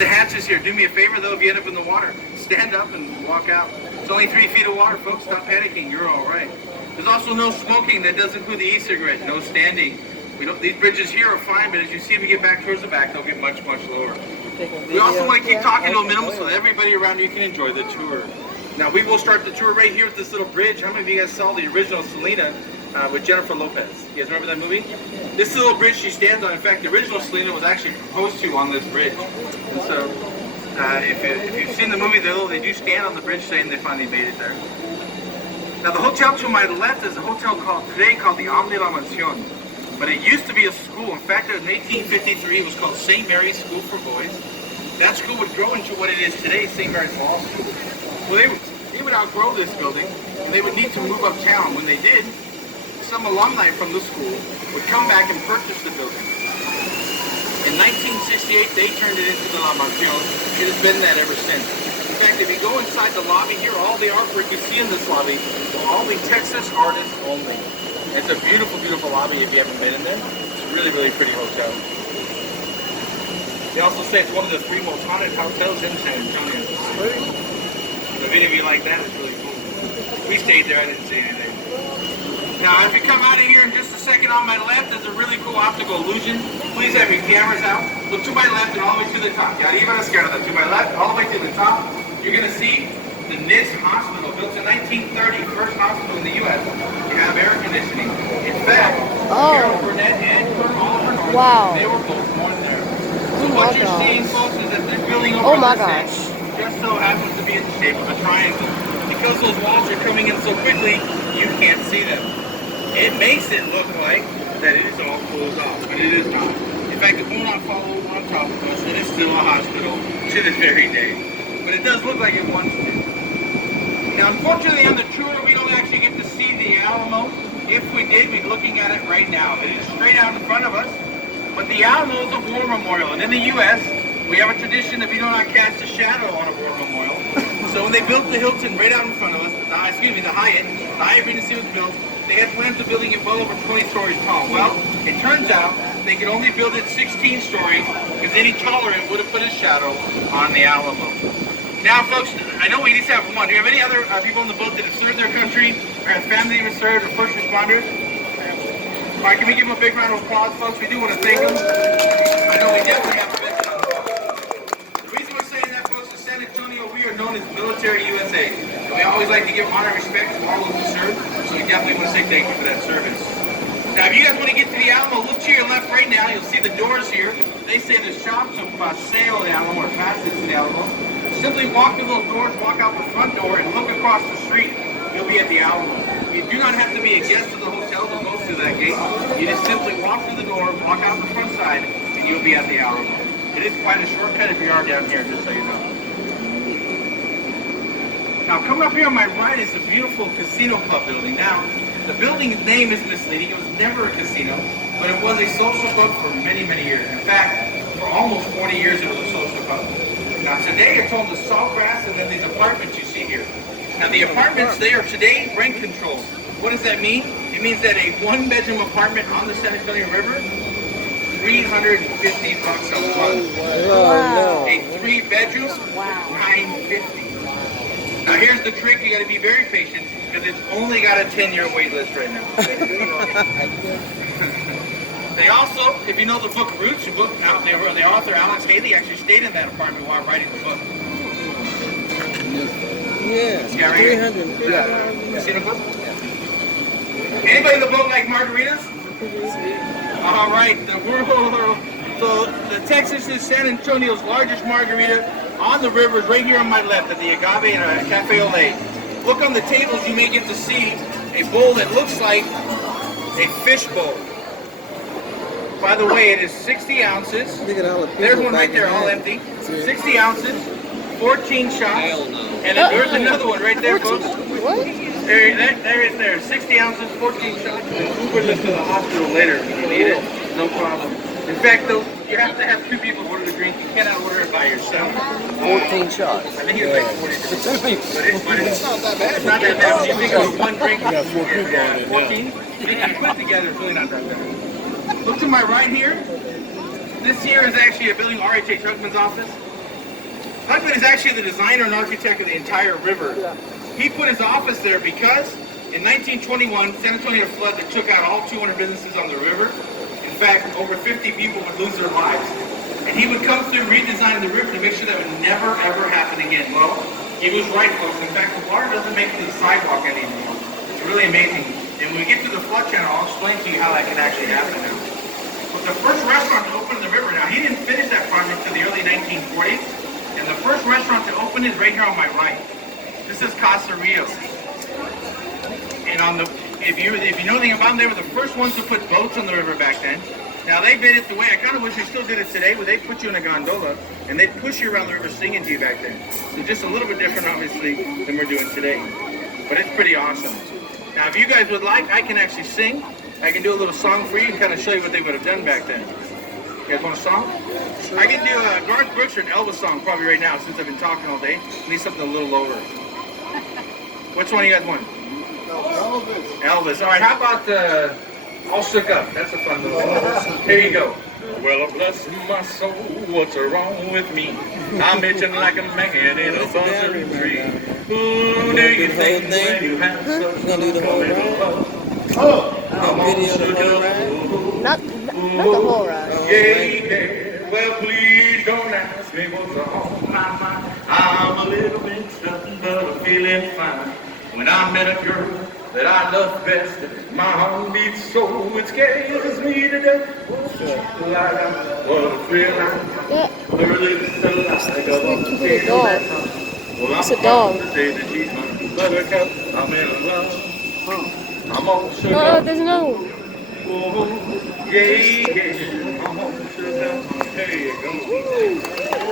The hatches here. Do me a favor though, if you end up in the water, stand up and walk out. It's only 3 feet of water, folks. Stop panicking. You're all right. There's also no smoking. That does include the e-cigarette. No standing. We don't. These bridges here are fine, but as you see, we get back towards the back, they'll get much, much lower. We also want to keep talking to a minimum so that everybody around you can enjoy the tour. Now we will start the tour right here at this little bridge. How many of you guys saw the original Selena with Jennifer Lopez? You guys remember that movie? This little bridge she stands on. In fact, the original Selena was actually proposed to on this bridge. And so, if you've seen the movie, they do stand on the bridge saying they finally made it there. Now the hotel to my left is a hotel called the Omni La Mansion. But it used to be a school. In fact, in 1853, it was called St. Mary's School for Boys. That school would grow into what it is today, St. Mary's Law School. Well, they would outgrow this building, and they would need to move uptown. When they did, some alumni from the school would come back and purchase the building. In 1968, they turned it into the La Mansion. It has been that ever since. In fact, if you go inside the lobby here, all the artwork you see in this lobby will all be Texas artists only. It's a beautiful, beautiful lobby if you haven't been in there. It's a really, really pretty hotel. They also say it's one of the 3 most haunted hotels in San Antonio. So if any of you like that, it's really cool. We stayed there, I didn't see anything. Now, as we come out of here in just a second, on my left is a really cool optical illusion. Please have your cameras out. Look to my left and all the way to the top. To my left, all the way to the top, you're going to see the NIST Hospital, built in 1930, first hospital in the U.S. to have air conditioning. In fact, Carol Burnett and Oliver North, they were both born there. So what you're seeing, folks, is that this building over there just so happens to be in the shape of a triangle. Because those walls are coming in so quickly, you can't see them. It makes it look like that it is all closed off, but it is not. In fact, it will not follow on top of us. It is still a hospital to this very day. But it does look like it once did. Now, unfortunately, on the tour, we don't actually get to see the Alamo. If we did, we'd be looking at it right now. It is straight out in front of us. But the Alamo is a war memorial. And in the U.S., we have a tradition that we do not cast a shadow on a war memorial. So when they built the Hilton right out in front of us, the Hyatt Regency was built, they had plans of building it well over 20 stories tall. Well, it turns out they could only build it 16 stories because any taller it would have put a shadow on the Alamo. Now, folks, I know we just have one. Do you have any other people on the boat that have served their country, or have family that have served, or first responders? All right, can we give them a big round of applause, folks? We do want to thank them. I know we definitely have to mention them. The reason we're saying that, folks, is San Antonio, we are known as Military USA. We always like to give honor and respect to all those who serve, so we definitely want to say thank you for that service. Now, if you guys want to get to the Alamo, look to your left right now. You'll see the doors here. They say the shops of Paseo de Alamo, or passage to the Alamo. Simply walk through those doors, walk out the front door, and look across the street. You'll be at the Alamo. You do not have to be a guest of the hotel to go through that gate. You just simply walk through the door, walk out the front side, and you'll be at the Alamo. It is quite a shortcut if you are down here, just so you know. Now, coming up here on my right is the beautiful Casino Club building. Now, the building's name is misleading. It was never a casino, but it was a social club for many, many years. In fact, for almost 40 years, it was a social club. Now today it's home to Sawgrass and then these apartments you see here. Now the apartments, they are today rent controlled. What does that mean? It means that a 1-bedroom apartment on the San Antonio River, $350 a month. Wow. A 3-bedroom, $950. Now here's the trick, you gotta be very patient because it's only got a 10-year wait list right now. They also, if you know the book Roots, the author Alex Haley actually stayed in that apartment while writing the book. Yeah, This guy right here? 350. Yeah. Seen the book? Anybody in the boat like margaritas? All right, so the Texas is San Antonio's largest margarita on the river is right here on my left at the Agave and Cafe Olay. Look on the tables, you may get to see a bowl that looks like a fish bowl. By the way, it is 60 ounces. There's one right there, all empty. 60 ounces, 14 shots. And then there's another one right there, folks. What? There is there. 60 ounces, 14 shots. And Uber this to the hospital later if you need it. No problem. In fact, though, you have to have 2 people order the drink. You cannot order it by yourself. 14 shots. I think it's like 40. But it's not that bad. It's not that bad. When you think of one drink, you got 4 people on it. 14? You put it together, it's really not that bad. Look to my right here. This here is actually a building, R.H.H. Huckman's office. Husband is actually the designer and architect of the entire river. He put his office there because in 1921, San Antonio had a flood that took out all 200 businesses on the river. In fact, over 50 people would lose their lives. And he would come through redesigning the river to make sure that would never, ever happen again. Well, he was right, folks. In fact, the water doesn't make it to the sidewalk anymore. It's really amazing. And when we get to the flood channel, I'll explain to you how that can actually happen now. But the first restaurant to open in the river, now he didn't finish that project until the early 1940s. And the first restaurant to open is right here on my right. This is Casa Rio. And on the, if you know anything about them, they were the first ones to put boats on the river back then. Now they did it the way, I kind of wish they still did it today, where they put you in a gondola and they'd push you around the river singing to you back then. So just a little bit different, obviously, than we're doing today. But it's pretty awesome. Now if you guys would like, I can actually sing. I can do a little song for you and kind of show you what they would have done back then. You guys want a song? I can do a Garth Brooks or an Elvis song probably right now since I've been talking all day. I need something a little lower. Which one do you guys want? Elvis. Elvis. All right, how about All Shook Up? That's a fun little song. Here you go. Well, bless my soul, what's wrong with me? I'm itching like a man in a buzzard tree. Who do you think when you have such love? Oh, I'm all shook up. Not the whole ride. Yeah. Well, please don't ask me what's on my mind. I'm a little mixed up, but I'm feeling fine. When I met a girl that I love best, my heart beats so it scares me to death. What a thrill Yeah. her lips are like It's a dog. Well, It's a dog. to say that she's my buttercup. I'm in love. I'm all shook No, up. there's another one. Oh, yeah. I'm all shook up. There you go.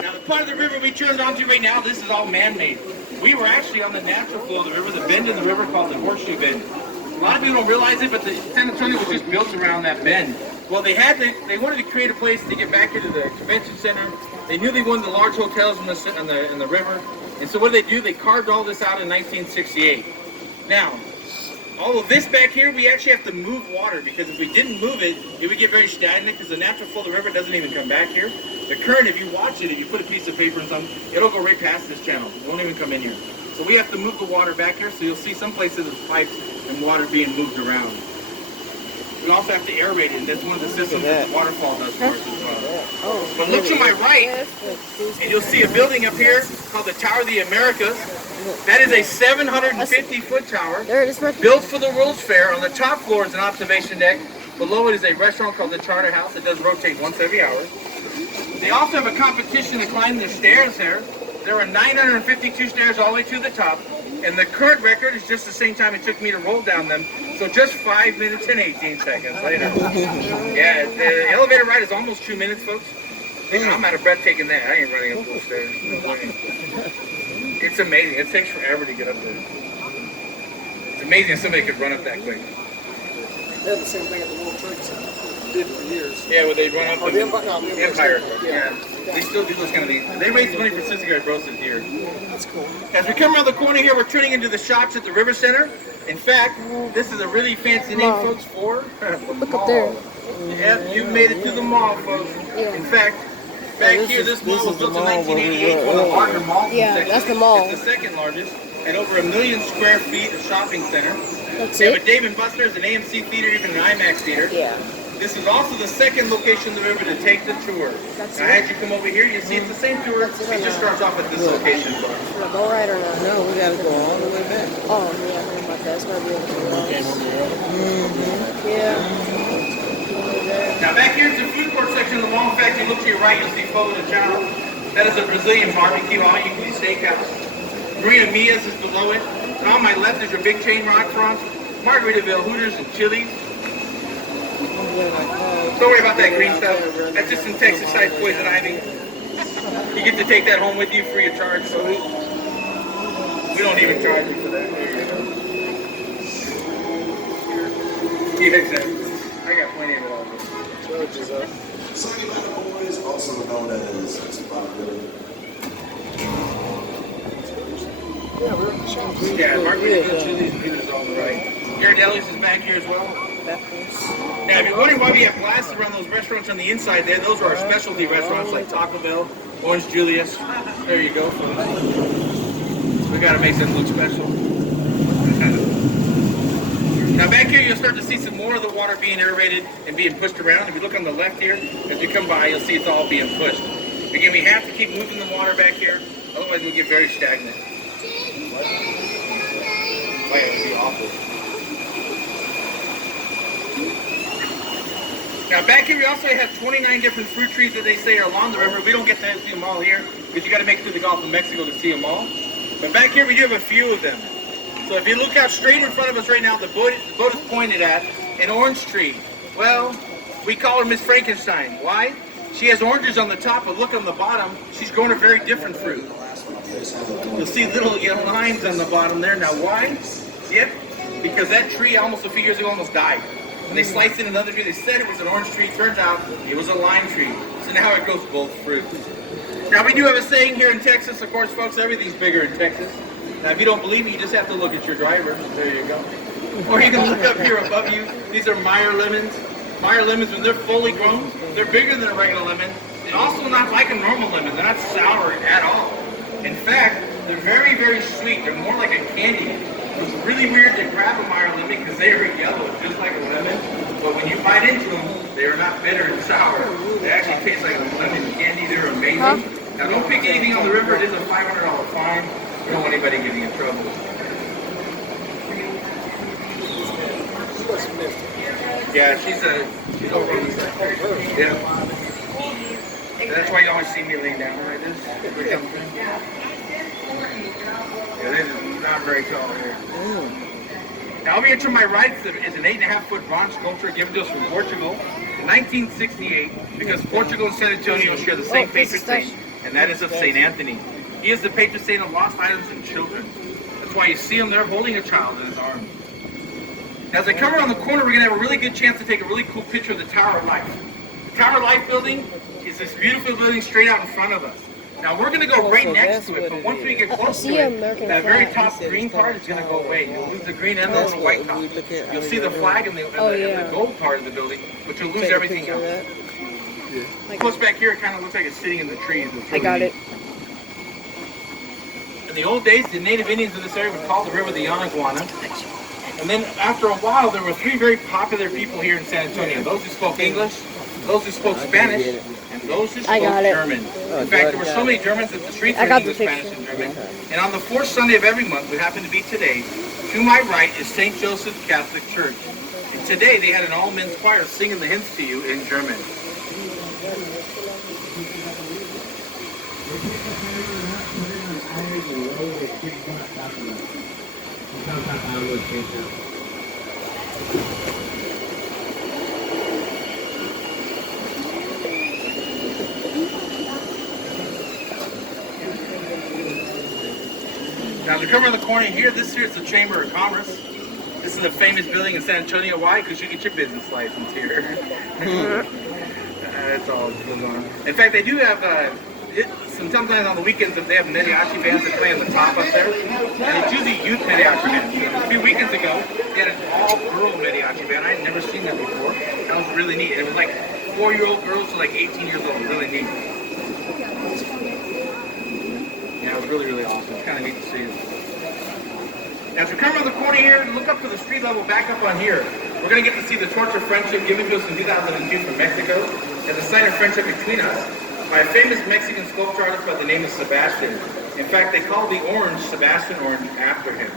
Now, the part of the river we turned onto right now, this is all man-made. We were actually on the natural flow of the river, the bend in the river called the Horseshoe Bend. A lot of people don't realize it, but the San Antonio was just built around that bend. Well, they wanted to create a place to get back into the convention center. They knew they wanted the large hotels in the river, and so what did they do? They carved all this out in 1968. Now, all of this back here, we actually have to move water because if we didn't move it, it would get very stagnant because the natural flow of the river doesn't even come back here. The current, if you watch it, if you put a piece of paper in something, it'll go right past this channel. It won't even come in here. So we have to move the water back here, so you'll see some places there's pipes and water being moved around. We also have to aerate it. That's one of the systems that the waterfall does for us as well. But look to my right, and you'll see a building up here called the Tower of the Americas. That is a 750-foot tower There it is, right there. built for the World's Fair. On the top floor is an observation deck. Below it is a restaurant called the Charter House. It does rotate once every hour. They also have a competition to climb the stairs there. There are 952 stairs all the way to the top. And the current record is just the same time it took me to roll down them. So just 5 minutes and 18 seconds later. Yeah, the elevator ride is almost 2 minutes, folks. I'm out of breath taking that. I ain't running up those stairs. No way. It's amazing. It takes forever to get up there. It's amazing if somebody could run up that quick. They had the same thing at the World Trade Center. Did for years. Yeah, well, they run up Oh, the the Empire. Yeah. They still do those kind of things. They raise money for Cincinnati Roasted here. That's cool. As we come around the corner here, we're turning into the shops at the River Center. In fact, this is a really fancy name, Mall. folks, for the Look mall. up there. Yep, you made it to the mall, folks. Yeah. In fact, back here, this mall was built in 1988, one of the larger malls. Yeah, in Texas. that's the mall. It's the second largest, and over 1 million square feet of shopping center. That's They have a it? Dave & Buster's, an AMC theater, even an IMAX theater. Yeah. This is also the second location in the river to take the tour. That's Now, it. as you come over here, you see it's the same tour. It That's it. just starts off at this location. Should I go right or not? No, we gotta go all the way back. Oh, yeah, I heard about that. It's gonna be Yeah. Now, back here is the food court section of the mall. In fact, you look to your right, you'll see Fogo de Chao. That is a Brazilian barbecue, all-you-can-eat steakhouse. Maria Mia's is below it. And on my left is your big chain restaurants, Margaritaville, Hooters, and Chili's. Don't worry about that green stuff. That's just some Texas-sized poison ivy. You get to take that home with you free of charge. So we don't even charge you for that. There you go. Yeah, exactly. I got plenty of it all. Sunny Mountain Boys, also known as Spot Billy. Yeah, we're in the show. Yeah, Margaritaville, Chili's, and Hooters on the right. Ghirardelli's is back here as well. Now, if you're wondering why we have glasses around those restaurants on the inside there, those are our specialty restaurants like Taco Bell, Orange Julius. There you go. We got to make them look special. Now back here, you'll start to see some more of the water being aerated and being pushed around. If you look on the left here, as you come by, you'll see it's all being pushed. Again, we have to keep moving the water back here, otherwise we'll get very stagnant. Oh yeah, it would be awful. Now back here we also have 29 different fruit trees that they say are along the river. We don't get to see them all here because you got to make it through the Gulf of Mexico to see them all. But back here we do have a few of them. So if you look out straight in front of us right now, the boat is pointed at an orange tree. Well, we call her Miss Frankenstein. Why? She has oranges on the top, but look on the bottom, she's growing a very different fruit. You'll see little lines on the bottom there. Now why? Yep, because that tree almost a few years ago almost died. When they sliced in another tree, they said it was an orange tree. Turns out it was a lime tree. So now it goes both fruits. Now we do have a saying here in Texas, of course, folks, everything's bigger in Texas. Now if you don't believe me, you just have to look at your driver. There you go. Or you can look up here above you. These are Meyer lemons. Meyer lemons, when they're fully grown, they're bigger than a regular lemon. And also not like a normal lemon. They're not sour at all. In fact, they're very, very sweet. They're more like a candy. It's really weird to grab a Meyer lemon because they are yellow, just like a lemon. But when you bite into them, they are not bitter and sour. They actually taste like a lemon candy. They're amazing. Huh? Now, don't pick anything on the river. It is a $500 fine. We don't want anybody getting in trouble. Yeah, she's over on the side. Yeah. And that's why you always see me laying down like this. Yeah, this is not very tall here. Now over here to my right is an 8.5-foot bronze sculpture given to us from Portugal in 1968 because Portugal and San Antonio share the same patron saint, and that is of St. Anthony. He is the patron saint of lost items and children. That's why you see him there holding a child in his arms. Now, as I come around the corner, we're going to have a really good chance to take a really cool picture of the Tower of Life. The Tower of Life building is this beautiful building straight out in front of us. Now, we're going to go right next to it, but once we get close to it, that very top green part is going to go away. You'll lose the green and the little white top. You'll see the flag and the gold part of the building, but you'll lose everything else. Close back here, it kind of looks like it's sitting in the trees. I got it. In the old days, the native Indians of this area would call the river the Yanaguana. And then after a while, there were three very popular people here in San Antonio. Those who spoke English, those who spoke Spanish, and those who spoke German. In fact, there were so many Germans that the streets were in English, Spanish, and German. And on the fourth Sunday of every month, which happened to be today, to my right is St. Joseph's Catholic Church. And today they had an all-men's choir singing the hymns to you in German. Now, to come around the corner here, this here is the Chamber of Commerce. This is a famous building in San Antonio. Why? Because you get your business license here. That's all that goes on. In fact, they do have, sometimes on the weekends, they have mariachi bands that play on the top up there. And it's usually youth mariachi bands. A few weekends ago, they had an all-girl mariachi band. I had never seen that before. That was really neat. And it was like 4-year-old girls to like 18 years old. Really neat. Yeah, it was really, really awesome. It's kind of neat to see. Now, as we come around the corner here, look up to the street level, back up on here. We're going to get to see the torch of friendship given to us in 2002 from Mexico, and the sign of friendship between us by a famous Mexican sculpture artist by the name of Sebastian. In fact, they call the orange Sebastian orange after him.